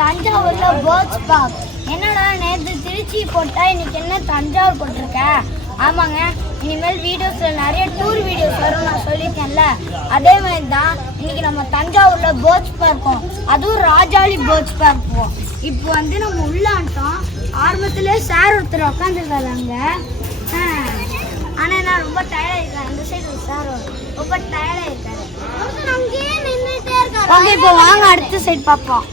தஞ்சாவூர்ல birds park. என்னடா நேற்று திருச்சி போட்டா இன்னைக்கு என்ன தஞ்சாவூர் போட்டிருக்க? ஆமாங்க, இனிமேல் வீடியோஸ்ல நிறைய டூர் வீடியோஸ் வரும் நான் சொல்லியிருக்கேன்ல. அதே மாதிரி தான் இன்னைக்கு நம்ம தஞ்சாவூர்ல பேர்ட்ஸ் பார்ப்போம், அதுவும் ராஜாளி பேர்ட்ஸ் பார்ப்போம். இப்போ வந்து நம்ம உள்ளாண்டோம். ஆரம்பத்துல சார் ஒருத்தர் உட்காந்துருக்காரு அங்க. ஆனா நான் ரொம்ப டயர்டா இருக்கேன். அந்த சைடு சார் ரொம்ப டயர்டா இருக்காரு. இப்போ வாங்க அடுத்த சைடு பார்ப்போம்.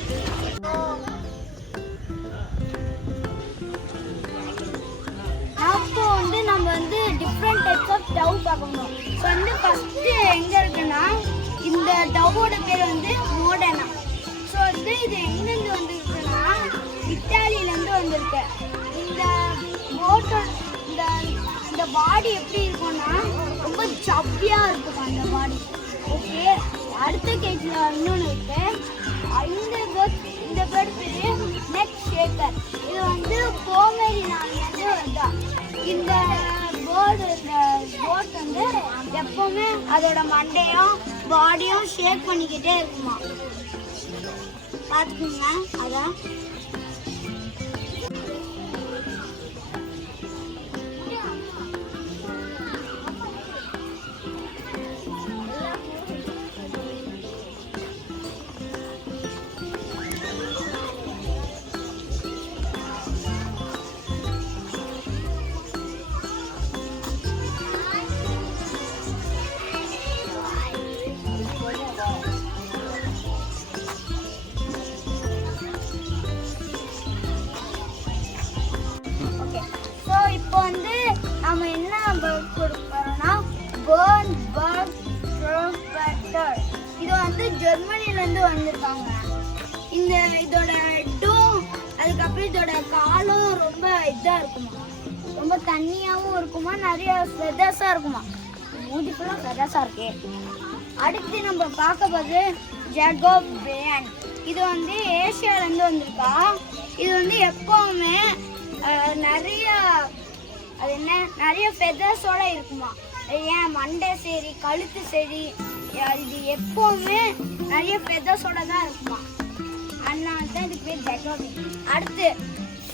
அப்போ வந்து நம்ம வந்து டிஃப்ரெண்ட் டைப்ஸ் ஆஃப் டவ் பார்க்கணும். ஸோ வந்து ஃபர்ஸ்ட் எங்க இருக்குன்னா இந்த டவ்வோட பேர் வந்து மோடனா. ஸோ வந்து இது எங்கேருந்து வந்துருக்குன்னா இத்தாலியிலேருந்து வந்திருக்கு. இந்த போட்டோ இந்த பாடி எப்படி இருக்கும்னா ரொம்ப சப்பியா இருக்கும் அந்த பாடி. ஓகே, அடுத்த கேஜில் இன்னொன்று இருக்கு. இந்த பேர்ட் பேரு நெக் ஷேக்கர். இது வந்து போமேரியான்லேருந்து வருதா. இந்த போட் வந்து எப்பவுமே அதோட மண்டையும் பாடியும் ஷேக் பண்ணிக்கிட்டே இருக்குமா. பார்த்துக்குங்க அதான். நம்ம என்ன கொடுப்போம்னா இது வந்து ஜெர்மனிலேருந்து வந்திருக்காங்க. இதோட ஹெட்டும் அதுக்கப்புறம் இதோட காலும் ரொம்ப இதாக இருக்குமா, ரொம்ப தண்ணியாகவும் இருக்குமா, நிறைய ஃபெதர்ஸாக இருக்குமா. மூடி ஃபுல்லாக ஃபெதர்ஸாக இருக்கு. அடுத்து நம்ம பார்க்க போது ஜாகோபியன். இது வந்து ஏசியாவிலேருந்து வந்திருக்கா. இது வந்து எப்பவுமே நிறைய ஃபெதர்ஸோட இருக்குமா. ஏன் மண்டை சரி கழுத்து சரி இது எப்பவுமே நிறைய ஃபெதர்ஸோட தான் இருக்குமா. அதனால தான் இதுக்கு பேர் ஜாகோபியன். அடுத்து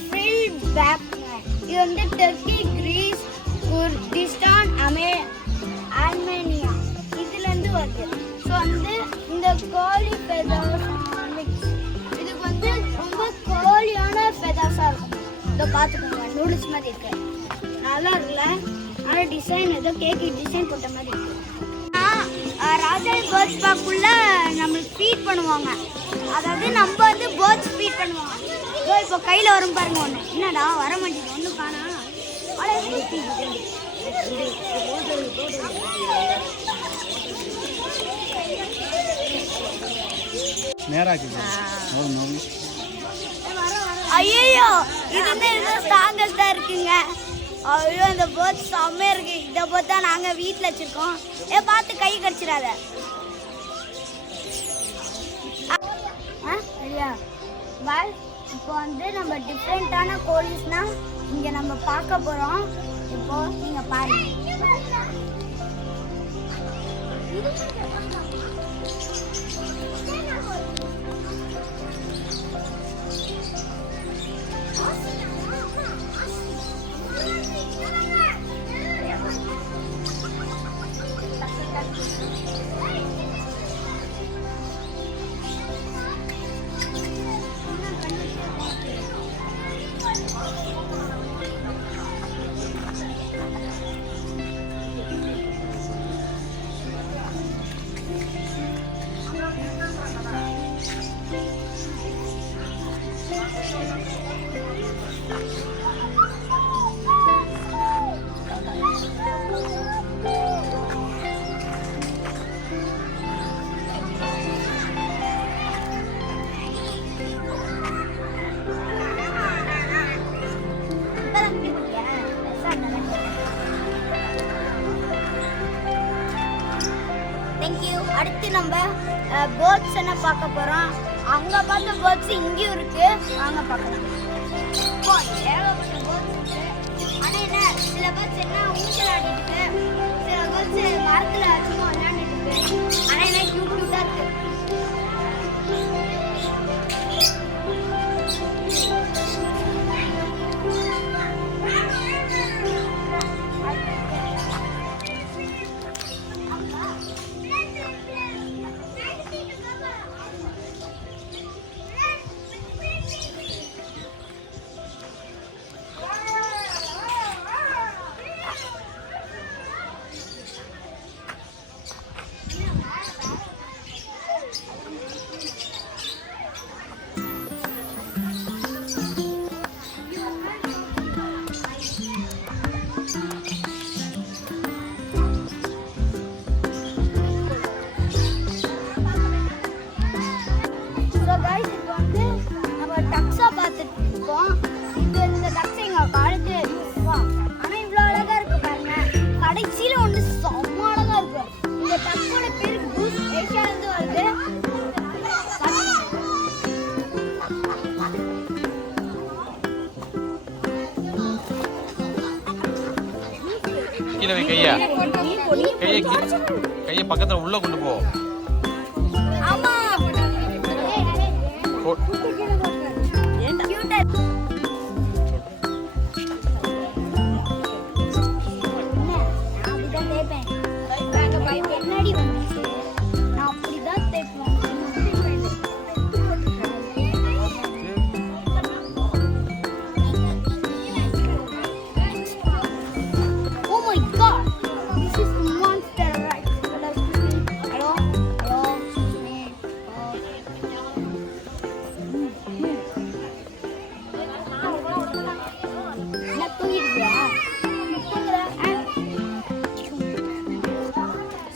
ஃப்ரில் பேக். இது வந்து டர்க்கி, கிரீஸ், குர்திஸ்தான், ஆர்மேனியா இதுலேருந்து வருது. ஸோ வந்து இந்த கோழி ஃபெதர்ஸ் இதுக்கு வந்து ரொம்ப கோழியான ஃபெதர்ஸாக இருக்கும். இதை பார்த்துக்கோங்க, நூடுல்ஸ் மாதிரி இருக்கு, நல்லா இருக்குல்ல. ஆனால் டிசைன் ஏதோ கேக்கு டிசைன் போட்ட மாதிரி இருக்கு. ராஜாளி பேர்ட்ஸ் பார்க்குள்ள நம்மளுக்கு ஃபீட் பண்ணுவாங்க. அதாவது நம்ம வந்து பேர்ட்ஸ் ஃபீட் பண்ணுவாங்க. இப்போ கையில் வரும் பாருங்க ஒன்று. என்னடா வர மாட்டேங்குது, ஒன்றும் காணா. ஐயோ, இது ஸ்ட்ராங்கஸ்டா இருக்குங்க. ஐயோ, இந்த பேர்ட்ஸ் செம்மையா இருக்கு. இதை பார்த்தா நாங்க வீட்டில் வச்சிருக்கோம். பார்த்து கை கடிச்சிடாத. சரியா பாய். இப்போ வந்து நம்ம டிஃப்ரெண்டான கோழிஸ்னா இங்க நம்ம பார்க்க போறோம். இப்போ நீங்க பாருங்க. அடுத்து நம்ம பேர்ட்ஸ் என்ன பார்க்க போறோம். அங்க பார்த்த பேர்ட்ஸ் இங்கேயும் இருக்கு, வாங்க பார்க்கலாம். ஏகப்பட்ட பேர்ட்ஸ் இருக்கு. ஆனா என்ன சில பேர்ட்ஸ் என்ன ஊஞ்சல் ஆடிட்டு இருக்கு, சில பேர்ட்ஸ் மரத்துல சும்மா விளையாண்டுட்டு இருக்கு. ஆனா என்ன கியூட்டா இருக்கு. கீழே வை கையை கையை பக்கத்துல உள்ள கொண்டு போ. ஆமா என்னடி வந்துச்சு நான் அப்படிதான் தேய்ப்பேன். Oh my god, this is monster right? Hello, hello, me. என்ன தூங்கிட்டியா?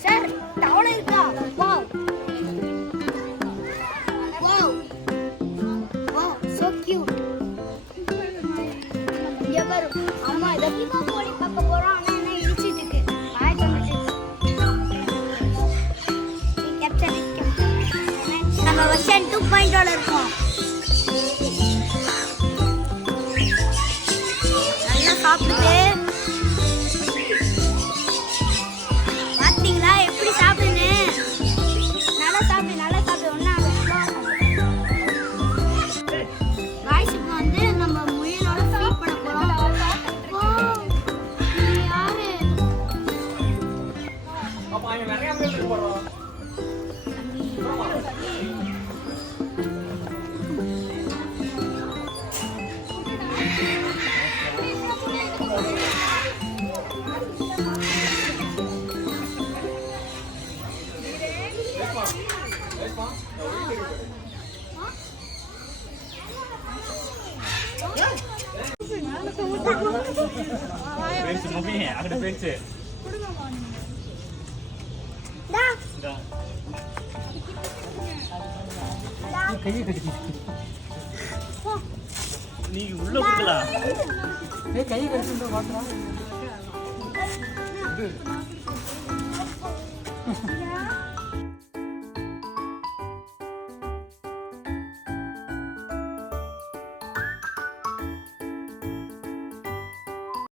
சார் டவுன் இருக்கா? Wow wow wow so cute. இங்க பாரு அம்மா இத போடி பார்க்க போறோம். ஆனா என்ன இடிச்சிட்டு இருக்கு. பாய் சொல்லிட்டு கேப்சர் நம்ம வெர்ஷன் 2.0 இருக்கோம். நல்லா சாப்பிட்டு பாத்தீங்களா எப்படி சாப்பிடுன்னு? நல்லா சாப்பிடு ஒண்ணா காய்ஸ் இப்போ வந்து நம்ம முயலோட ஃபீட் பண்ண போறோம். ஓ, இது யாரு? டா. நீ உள்ள கொடுக்கலாம். டா.